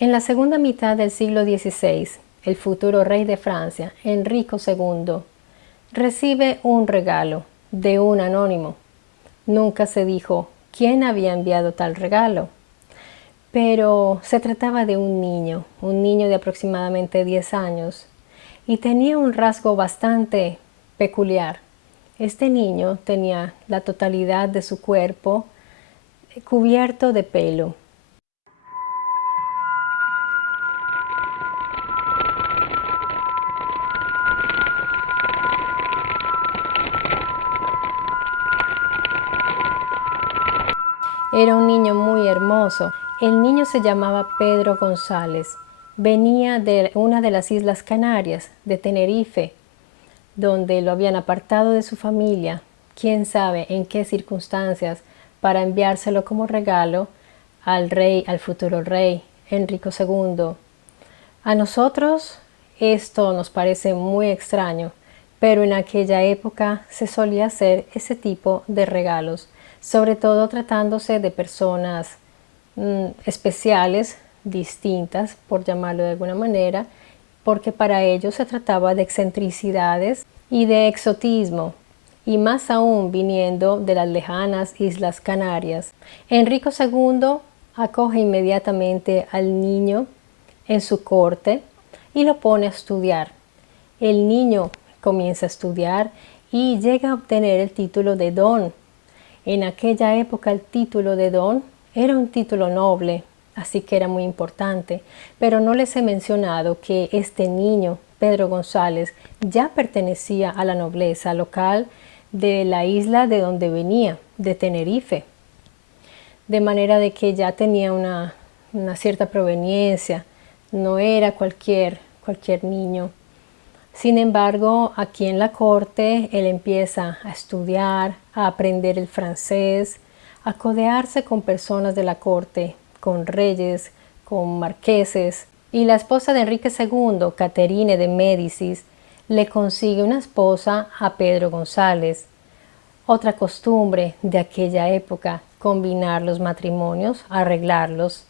En la segunda mitad del siglo XVI, el futuro rey de Francia, Enrico II, recibe un regalo de un anónimo. Nunca se dijo quién había enviado tal regalo, pero se trataba de un niño de aproximadamente 10 años, y tenía un rasgo bastante peculiar. Este niño tenía la totalidad de su cuerpo cubierto de pelo. Era un niño muy hermoso. El niño se llamaba Pedro González. Venía de una de las Islas Canarias, de Tenerife, donde lo habían apartado de su familia, quién sabe en qué circunstancias, para enviárselo como regalo al rey, al futuro rey, Enrico II. A nosotros esto nos parece muy extraño, pero en aquella época se solía hacer ese tipo de regalos, sobre todo tratándose de personas especiales, distintas, por llamarlo de alguna manera, porque para ellos se trataba de excentricidades y de exotismo, y más aún viniendo de las lejanas Islas Canarias. Enrico II acoge inmediatamente al niño en su corte y lo pone a estudiar. El niño comienza a estudiar y llega a obtener el título de don. En aquella época el título de don era un título noble, así que era muy importante, pero no les he mencionado que este niño, Pedro González, ya pertenecía a la nobleza local de la isla de donde venía, de Tenerife, de manera de que ya tenía una cierta proveniencia, no era cualquier niño. Sin embargo, aquí en la corte él empieza a estudiar, a aprender el francés, a codearse con personas de la corte, con reyes, con marqueses, y la esposa de Enrique II, Caterine de Médicis, le consigue una esposa a Pedro González. Otra costumbre de aquella época, combinar los matrimonios, arreglarlos.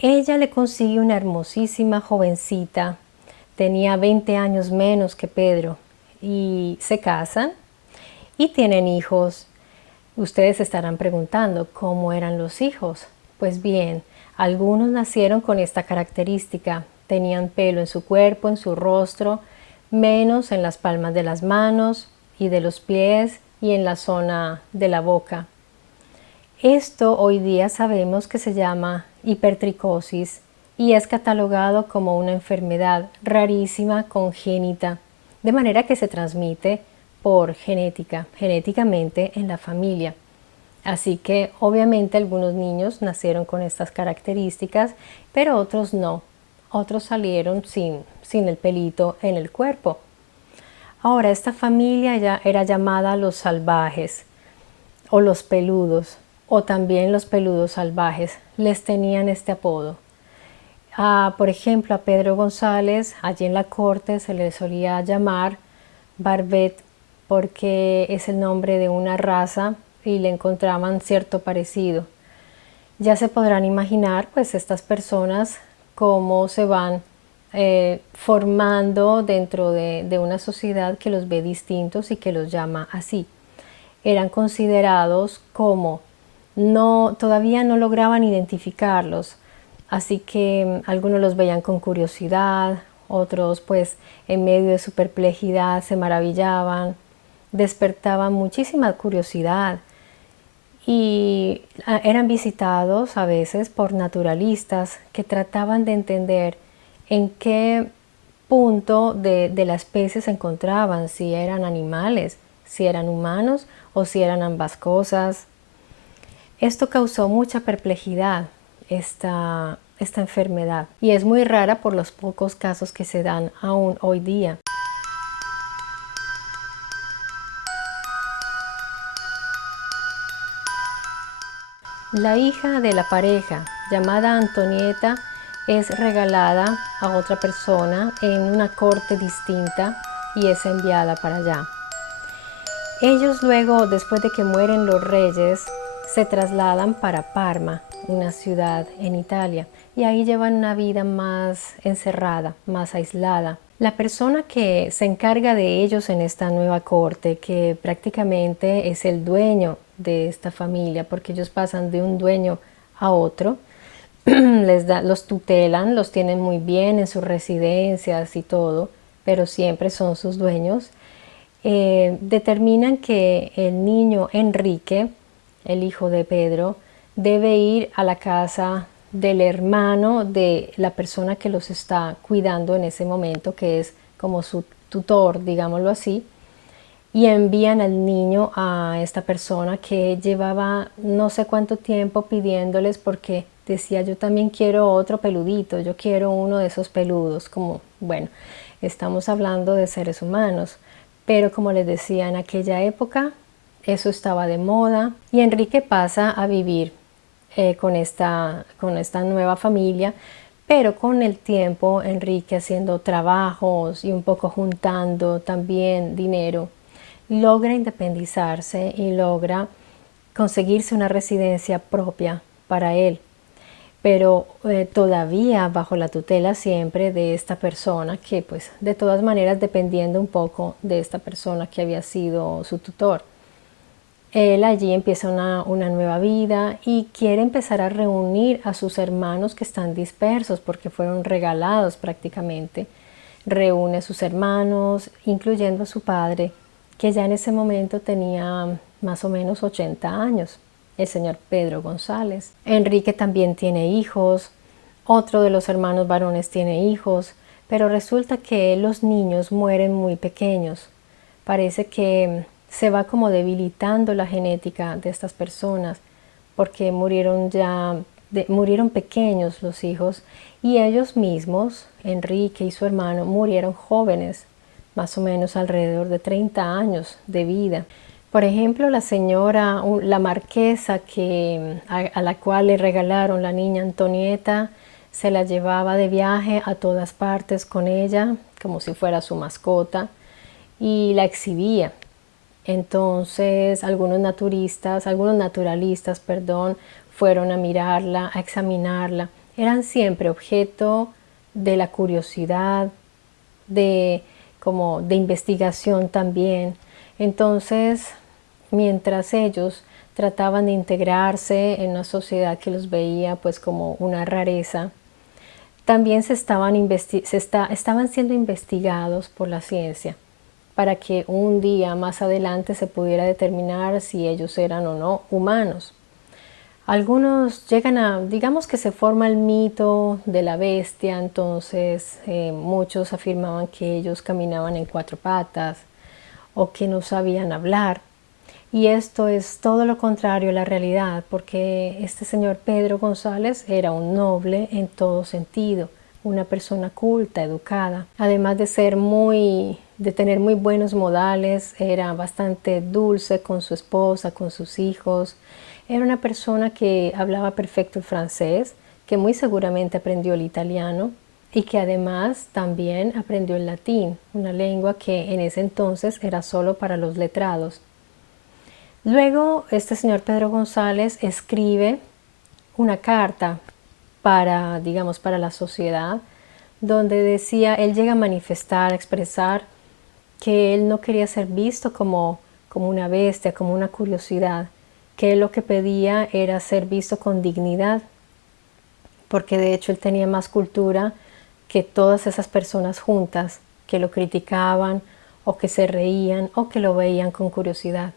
Ella le consigue una hermosísima jovencita, tenía 20 años menos que Pedro, y se casan y tienen hijos. Ustedes se estarán preguntando cómo eran los hijos. Pues bien, algunos nacieron con esta característica, tenían pelo en su cuerpo, en su rostro, menos en las palmas de las manos y de los pies y en la zona de la boca. Esto hoy día sabemos que se llama hipertricosis y es catalogado como una enfermedad rarísima congénita, de manera que se transmite por genéticamente en la familia. Así que obviamente algunos niños nacieron con estas características, pero otros no. Otros salieron sin el pelito en el cuerpo. Ahora, esta familia ya era llamada los salvajes o los peludos, o también los peludos salvajes, les tenían este apodo. Por ejemplo, a Pedro González, allí en la corte se le solía llamar Barbet, porque es el nombre de una raza y le encontraban cierto parecido. Ya se podrán imaginar, pues, estas personas cómo se van formando dentro de una sociedad que los ve distintos y que los llama así. Eran considerados como todavía no lograban identificarlos, así que algunos los veían con curiosidad, otros pues en medio de su perplejidad se maravillaban, despertaban muchísima curiosidad y eran visitados a veces por naturalistas que trataban de entender en qué punto de la especie se encontraban, si eran animales, si eran humanos o si eran ambas cosas. Esto causó mucha perplejidad, esta enfermedad, y es muy rara por los pocos casos que se dan aún hoy día. La hija de la pareja, llamada Antonieta, es regalada a otra persona en una corte distinta y es enviada para allá. Ellos luego, después de que mueren los reyes, se trasladan para Parma, una ciudad en Italia, y ahí llevan una vida más encerrada, más aislada. La persona que se encarga de ellos en esta nueva corte, que prácticamente es el dueño de esta familia, porque ellos pasan de un dueño a otro, los tutelan, los tienen muy bien en sus residencias y todo, pero siempre son sus dueños. Determinan que el niño Enrique, el hijo de Pedro, debe ir a la casa del hermano de la persona que los está cuidando en ese momento, que es como su tutor, digámoslo así, y envían al niño a esta persona que llevaba no sé cuánto tiempo pidiéndoles, porque decía: yo también quiero otro peludito, yo quiero uno de esos peludos. Como, bueno, estamos hablando de seres humanos, pero como les decía, en aquella época eso estaba de moda y Enrique pasa a vivir con esta nueva familia. Pero con el tiempo, Enrique, haciendo trabajos y un poco juntando también dinero, logra independizarse y logra conseguirse una residencia propia para él, pero todavía bajo la tutela siempre de esta persona, que pues de todas maneras dependiendo un poco de esta persona que había sido su tutor. Él allí empieza una nueva vida y quiere empezar a reunir a sus hermanos que están dispersos porque fueron regalados prácticamente. Reúne a sus hermanos, incluyendo a su padre, que ya en ese momento tenía más o menos 80 años, el señor Pedro González. Enrique también tiene hijos, otro de los hermanos varones tiene hijos, pero resulta que los niños mueren muy pequeños. Parece que se va como debilitando la genética de estas personas porque murieron pequeños los hijos, y ellos mismos, Enrique y su hermano, murieron jóvenes, más o menos alrededor de 30 años de vida. Por ejemplo, la señora, la marquesa a la cual le regalaron la niña Antonieta, se la llevaba de viaje a todas partes con ella, como si fuera su mascota, y la exhibía. Entonces algunos naturalistas, fueron a mirarla, a examinarla. Eran siempre objeto de la curiosidad, como de investigación también. Entonces, mientras ellos trataban de integrarse en una sociedad que los veía pues como una rareza, también estaban siendo investigados por la ciencia, para que un día más adelante se pudiera determinar si ellos eran o no humanos. Algunos digamos que se forma el mito de la bestia. Entonces muchos afirmaban que ellos caminaban en 4 patas o que no sabían hablar. Y esto es todo lo contrario a la realidad, porque este señor Pedro González era un noble en todo sentido, una persona culta, educada. Además de tener muy buenos modales, era bastante dulce con su esposa, con sus hijos. Era una persona que hablaba perfecto el francés, que muy seguramente aprendió el italiano y que además también aprendió el latín, una lengua que en ese entonces era solo para los letrados. Luego este señor Pedro González escribe una carta para la sociedad, donde decía, él llega a manifestar, a expresar que él no quería ser visto como una bestia, como una curiosidad, que él lo que pedía era ser visto con dignidad, porque de hecho él tenía más cultura que todas esas personas juntas que lo criticaban o que se reían o que lo veían con curiosidad.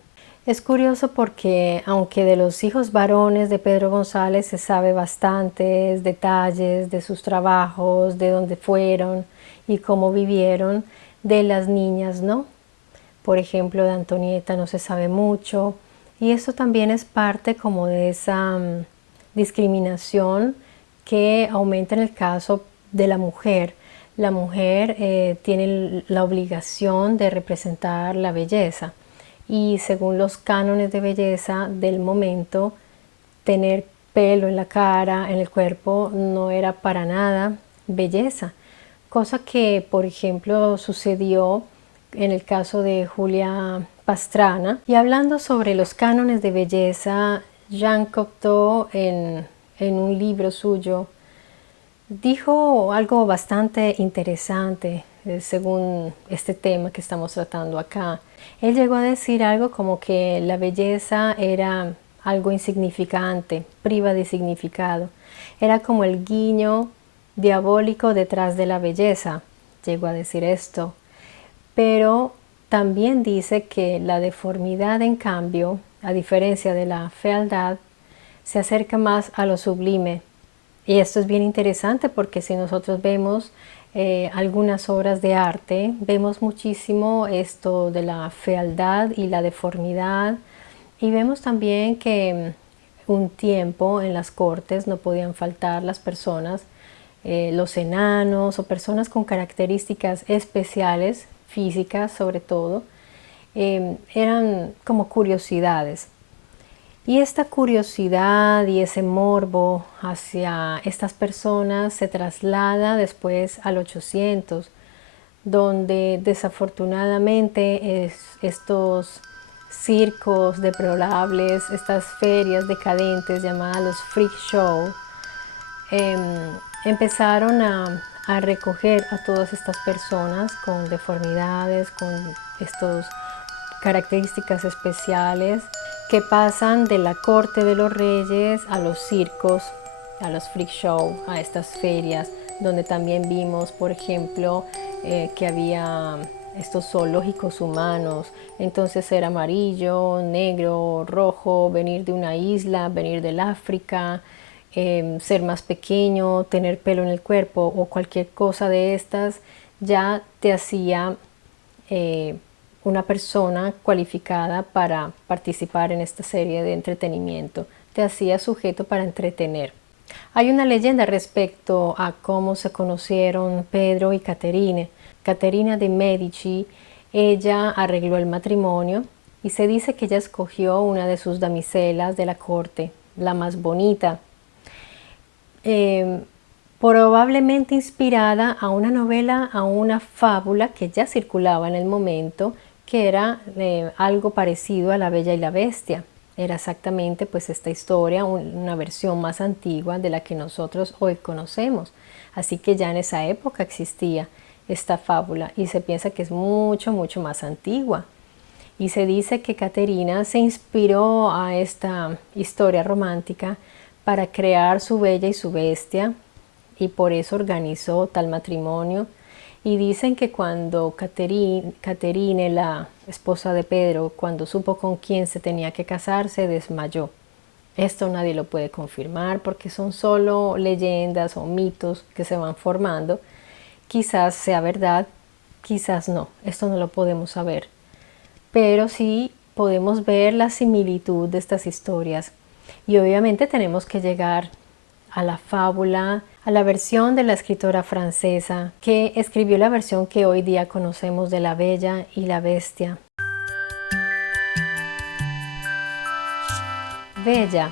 Es curioso porque aunque de los hijos varones de Pedro González se sabe bastantes detalles de sus trabajos, de dónde fueron y cómo vivieron, de las niñas no. Por ejemplo, de Antonieta no se sabe mucho, y eso también es parte como de esa discriminación que aumenta en el caso de la mujer. La mujer tiene la obligación de representar la belleza, y según los cánones de belleza del momento, tener pelo en la cara, en el cuerpo, no era para nada belleza. Cosa que, por ejemplo, sucedió en el caso de Julia Pastrana. Y hablando sobre los cánones de belleza, Jean Cocteau en un libro suyo dijo algo bastante interesante según este tema que estamos tratando acá. Él llegó a decir algo como que la belleza era algo insignificante, priva de significado. Era como el guiño diabólico detrás de la belleza. Llegó a decir esto. Pero también dice que la deformidad, en cambio, a diferencia de la fealdad, se acerca más a lo sublime. Y esto es bien interesante porque si nosotros vemos algunas obras de arte, vemos muchísimo esto de la fealdad y la deformidad. Y vemos también que un tiempo en las cortes no podían faltar las personas, los enanos o personas con características especiales, físicas sobre todo, eran como curiosidades. Y esta curiosidad y ese morbo hacia estas personas se traslada después al 800, donde desafortunadamente estos circos deplorables, estas ferias decadentes llamadas los freak show, empezaron a recoger a todas estas personas con deformidades, con estas características especiales, que pasan de la corte de los reyes a los circos, a los freak show, a estas ferias, donde también vimos, por ejemplo, que había estos zoológicos humanos. Entonces era amarillo, negro, rojo, venir de una isla, venir del África, ser más pequeño, tener pelo en el cuerpo o cualquier cosa de estas, ya te hacía una persona cualificada para participar en esta serie de entretenimiento, te hacía sujeto para entretener. Hay una leyenda respecto a cómo se conocieron Pedro y Caterine. Caterina de Medici, ella arregló el matrimonio y se dice que ella escogió una de sus damiselas de la corte, la más bonita, probablemente inspirada a una novela, a una fábula que ya circulaba en el momento, que era algo parecido a La Bella y la Bestia. Era exactamente pues esta historia, una versión más antigua de la que nosotros hoy conocemos. Así que ya en esa época existía esta fábula y se piensa que es mucho, mucho más antigua. Y se dice que Caterina se inspiró a esta historia romántica para crear su Bella y su Bestia, y por eso organizó tal matrimonio. Y dicen que cuando Caterine, la esposa de Pedro, cuando supo con quién se tenía que casar, se desmayó. Esto nadie lo puede confirmar porque son solo leyendas o mitos que se van formando. Quizás sea verdad, quizás no. Esto no lo podemos saber. Pero sí podemos ver la similitud de estas historias. Y obviamente tenemos que llegar a la fábula, a la versión de la escritora francesa que escribió la versión que hoy día conocemos de La Bella y la Bestia. Bella,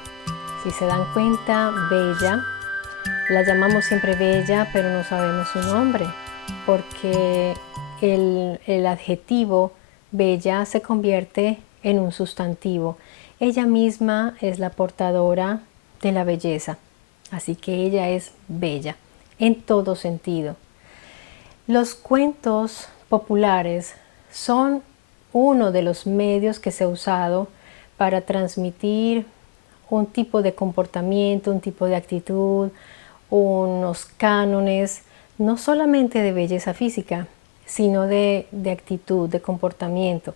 si se dan cuenta, Bella, la llamamos siempre Bella, pero no sabemos su nombre, porque el adjetivo Bella se convierte en un sustantivo. Ella misma es la portadora de la belleza. Así que ella es bella en todo sentido. Los cuentos populares son uno de los medios que se ha usado para transmitir un tipo de comportamiento, un tipo de actitud, unos cánones, no solamente de belleza física, sino de actitud, de comportamiento.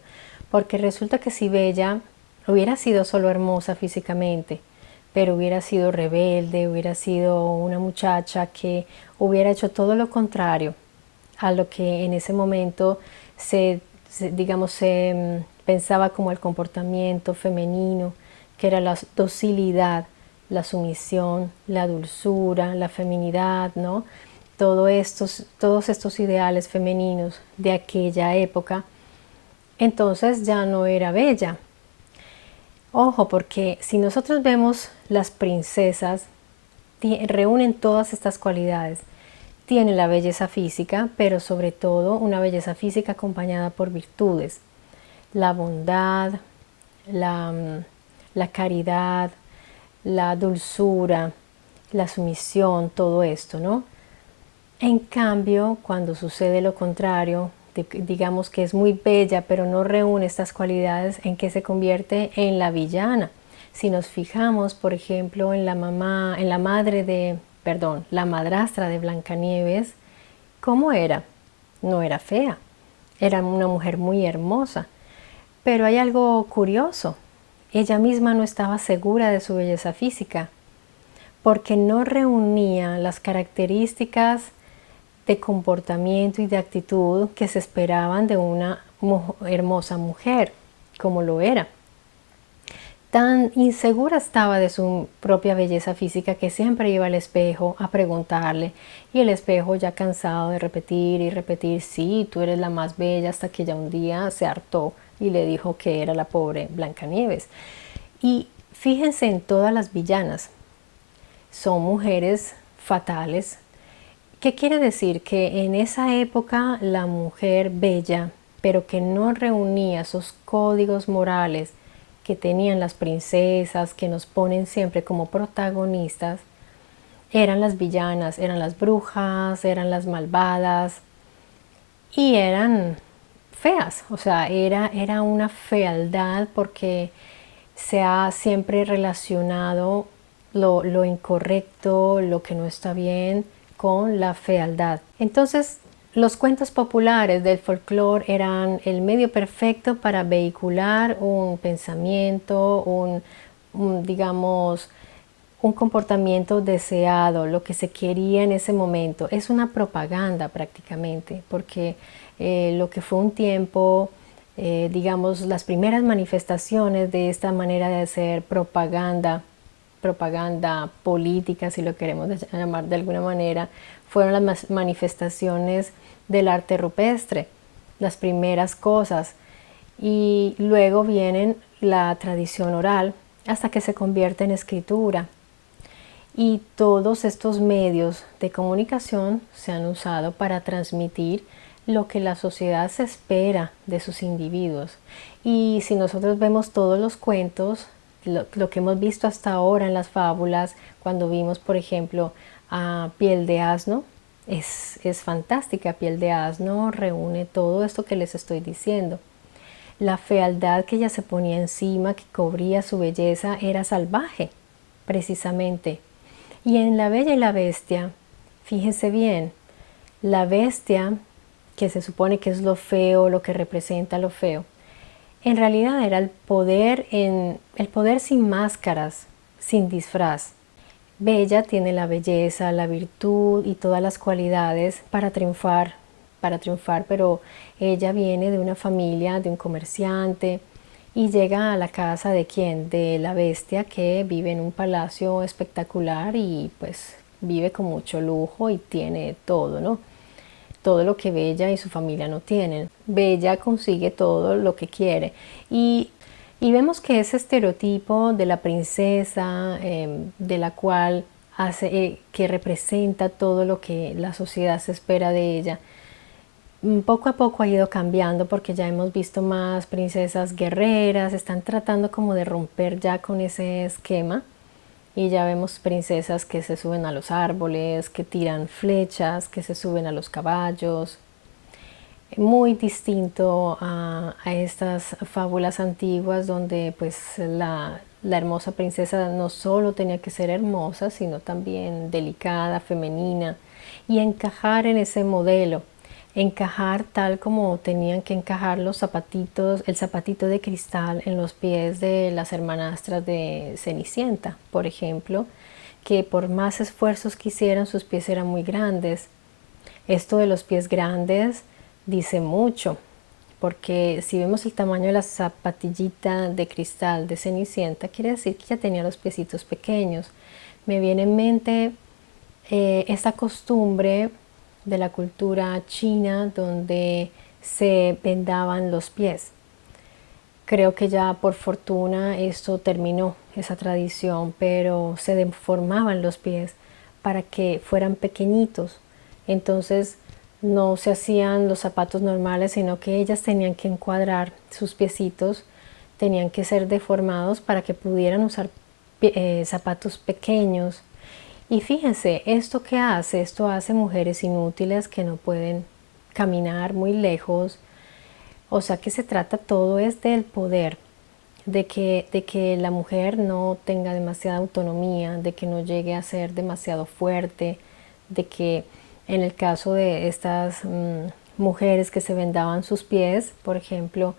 Porque resulta que si Bella hubiera sido solo hermosa físicamente, pero hubiera sido rebelde, hubiera sido una muchacha que hubiera hecho todo lo contrario a lo que en ese momento se pensaba como el comportamiento femenino, que era la docilidad, la sumisión, la dulzura, la feminidad, ¿no? Todos estos ideales femeninos de aquella época, entonces ya no era bella. Ojo, porque si nosotros vemos las princesas, reúnen todas estas cualidades. Tienen la belleza física, pero sobre todo una belleza física acompañada por virtudes. La bondad, la caridad, la dulzura, la sumisión, todo esto, ¿no? En cambio, cuando sucede lo contrario, digamos que es muy bella, pero no reúne estas cualidades, ¿en que se convierte en la villana? Si nos fijamos, por ejemplo, en la mamá, en la madre de, perdón, la madrastra de Blancanieves, ¿cómo era? No era fea, era una mujer muy hermosa. Pero hay algo curioso, ella misma no estaba segura de su belleza física, porque no reunía las características de comportamiento y de actitud que se esperaban de una hermosa mujer, como lo era. Tan insegura estaba de su propia belleza física que siempre iba al espejo a preguntarle, y el espejo, ya cansado de repetir y repetir, sí, tú eres la más bella, hasta que ya un día se hartó y le dijo que era la pobre Blancanieves. Y fíjense en todas las villanas, son mujeres fatales. ¿Qué quiere decir? Que en esa época la mujer bella, pero que no reunía esos códigos morales que tenían las princesas, que nos ponen siempre como protagonistas, eran las villanas, eran las brujas, eran las malvadas y eran feas. O sea, era una fealdad, porque se ha siempre relacionado lo incorrecto, lo que no está bien, con la fealdad. Entonces, los cuentos populares del folclore eran el medio perfecto para vehicular un pensamiento, digamos, un comportamiento deseado, lo que se quería en ese momento. Es una propaganda prácticamente, porque lo que fue un tiempo, digamos, las primeras manifestaciones de esta manera de hacer propaganda, propaganda política, si lo queremos llamar de alguna manera, fueron las manifestaciones del arte rupestre, las primeras cosas, y luego vienen la tradición oral hasta que se convierte en escritura. Y todos estos medios de comunicación se han usado para transmitir lo que la sociedad se espera de sus individuos. Y si nosotros vemos todos los cuentos, lo que hemos visto hasta ahora en las fábulas, cuando vimos, por ejemplo, a Piel de Asno, es fantástica. Piel de Asno reúne todo esto que les estoy diciendo. La fealdad que ella se ponía encima, que cubría su belleza, era salvaje, precisamente. Y en La Bella y la Bestia, fíjense bien, la bestia, que se supone que es lo feo, lo que representa lo feo, en realidad era el poder sin máscaras, sin disfraz. Bella tiene la belleza, la virtud y todas las cualidades para triunfar, pero ella viene de una familia, de un comerciante, y llega a la casa de quién, de la bestia, que vive en un palacio espectacular y pues vive con mucho lujo y tiene todo, ¿no? Todo lo que Bella y su familia no tienen. Bella consigue todo lo que quiere, y vemos que ese estereotipo de la princesa, de la cual que representa todo lo que la sociedad se espera de ella, poco a poco ha ido cambiando, porque ya hemos visto más princesas guerreras, están tratando como de romper ya con ese esquema, y ya vemos princesas que se suben a los árboles, que tiran flechas, que se suben a los caballos. Muy distinto a estas fábulas antiguas, donde pues la hermosa princesa no solo tenía que ser hermosa, sino también delicada, femenina, y encajar en ese modelo, encajar tal como tenían que encajar los zapatitos, el zapatito de cristal en los pies de las hermanastras de Cenicienta, por ejemplo, que por más esfuerzos que hicieran, sus pies eran muy grandes. Esto de los pies grandes dice mucho, porque si vemos el tamaño de la zapatillita de cristal de Cenicienta, quiere decir que ella tenía los piecitos pequeños. Me viene en mente esta costumbre de la cultura china, donde se vendaban los pies. Creo que ya por fortuna esto terminó, esa tradición, pero se deformaban los pies para que fueran pequeñitos. Entonces no se hacían los zapatos normales, sino que ellas tenían que encuadrar sus piecitos, tenían que ser deformados para que pudieran usar zapatos pequeños. Y fíjense, esto que hace, esto hace mujeres inútiles que no pueden caminar muy lejos. O sea que se trata todo es del poder, de que la mujer no tenga demasiada autonomía, de que no llegue a ser demasiado fuerte, de que en el caso de estas mujeres que se vendaban sus pies, por ejemplo,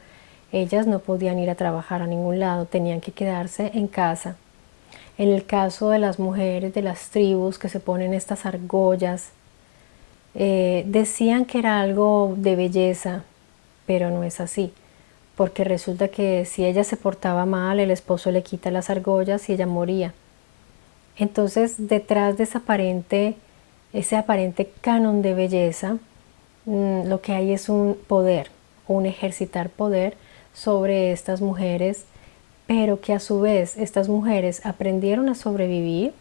ellas no podían ir a trabajar a ningún lado, tenían que quedarse en casa. En el caso de las mujeres de las tribus que se ponen estas argollas, decían que era algo de belleza, pero no es así, porque resulta que si ella se portaba mal, el esposo le quita las argollas y ella moría. Entonces, detrás de ese aparente canon de belleza, lo que hay es un poder, un ejercitar poder sobre estas mujeres, pero que a su vez estas mujeres aprendieron a sobrevivir,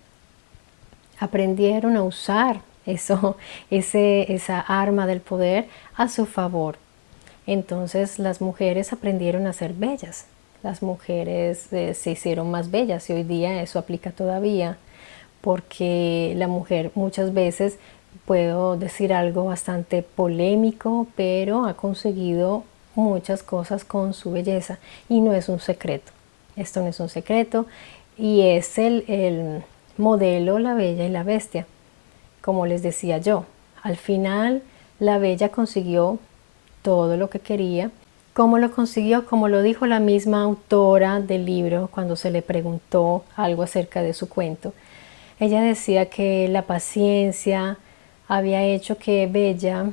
aprendieron a usar esa arma del poder a su favor. Entonces las mujeres aprendieron a ser bellas, las mujeres se hicieron más bellas y hoy día eso aplica todavía, porque la mujer muchas veces, puedo decir algo bastante polémico, pero ha conseguido muchas cosas con su belleza y no es un secreto. Esto no es un secreto y es el modelo La Bella y la Bestia. Como les decía yo, al final la Bella consiguió todo lo que quería. ¿Cómo lo consiguió? Como lo dijo la misma autora del libro cuando se le preguntó algo acerca de su cuento. Ella decía que la paciencia había hecho que Bella,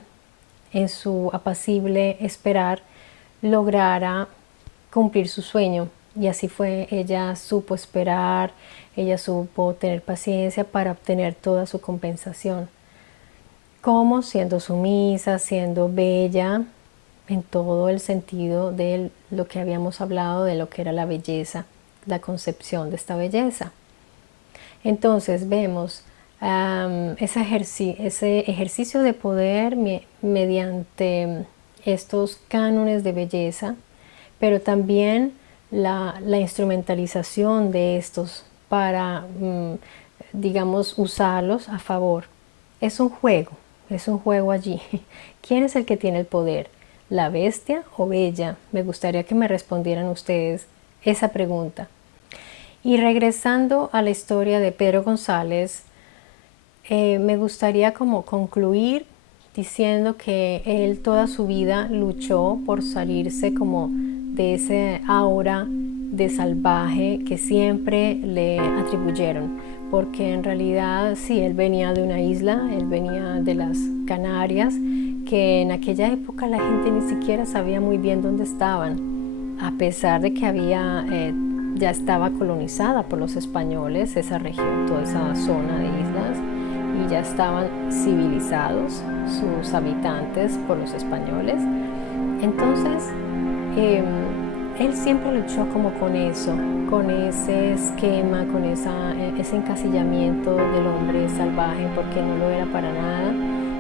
en su apacible esperar, lograra cumplir su sueño. Y así fue, ella supo esperar, ella supo tener paciencia para obtener toda su compensación. Como siendo sumisa, siendo bella, en todo el sentido de lo que habíamos hablado, de lo que era la belleza, la concepción de esta belleza. Entonces vemos ese ejercicio de poder mediante estos cánones de belleza, pero también la instrumentalización de estos para, digamos, usarlos a favor. Es un juego allí. ¿Quién es el que tiene el poder? ¿La bestia o Bella? Me gustaría que me respondieran ustedes esa pregunta. Y regresando a la historia de Pedro González, me gustaría como concluir diciendo que él toda su vida luchó por salirse como de ese aura de salvaje que siempre le atribuyeron, porque en realidad sí, él venía de una isla, él venía de las Canarias, que en aquella época la gente ni siquiera sabía muy bien dónde estaban, a pesar de que ya estaba colonizada por los españoles esa región, toda esa zona de islas, y ya estaban civilizados sus habitantes por los españoles. Entonces él siempre luchó como con eso, con ese esquema, con ese encasillamiento del hombre salvaje, porque no lo era para nada.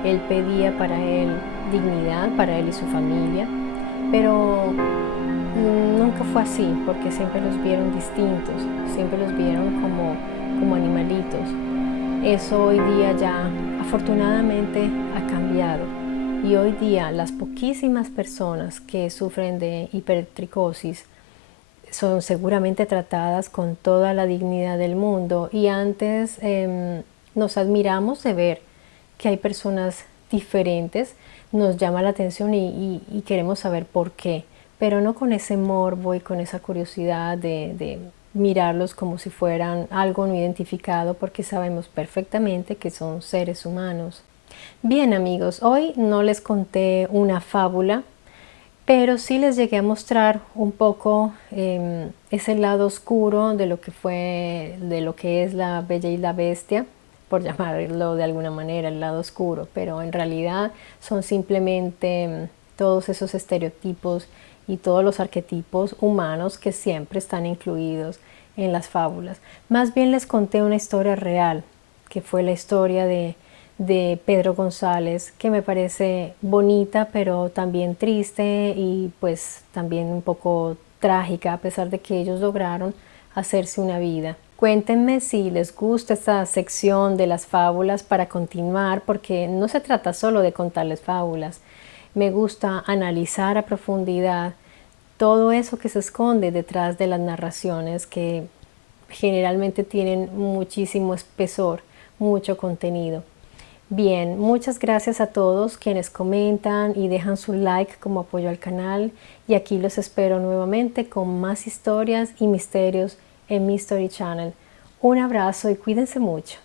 Él pedía para él dignidad, para él y su familia, pero nunca fue así, porque siempre los vieron distintos, siempre los vieron como animalitos. Eso hoy día ya afortunadamente ha cambiado y hoy día las poquísimas personas que sufren de hipertricosis son seguramente tratadas con toda la dignidad del mundo, y antes nos admiramos de ver que hay personas diferentes, nos llama la atención y queremos saber por qué, pero no con ese morbo y con esa curiosidad de mirarlos como si fueran algo no identificado, porque sabemos perfectamente que son seres humanos. Bien amigos, hoy no les conté una fábula, pero sí les llegué a mostrar un poco ese lado oscuro de lo que es La Bella y la Bestia, por llamarlo de alguna manera, el lado oscuro, pero en realidad son simplemente todos esos estereotipos y todos los arquetipos humanos que siempre están incluidos en las fábulas. Más bien les conté una historia real, que fue la historia de Pedro González, que me parece bonita, pero también triste y pues también un poco trágica, a pesar de que ellos lograron hacerse una vida. Cuéntenme si les gusta esta sección de las fábulas para continuar, porque no se trata solo de contarles fábulas. Me gusta analizar a profundidad todo eso que se esconde detrás de las narraciones, que generalmente tienen muchísimo espesor, mucho contenido. Bien, muchas gracias a todos quienes comentan y dejan su like como apoyo al canal, y aquí los espero nuevamente con más historias y misterios en Mystery Channel. Un abrazo y cuídense mucho.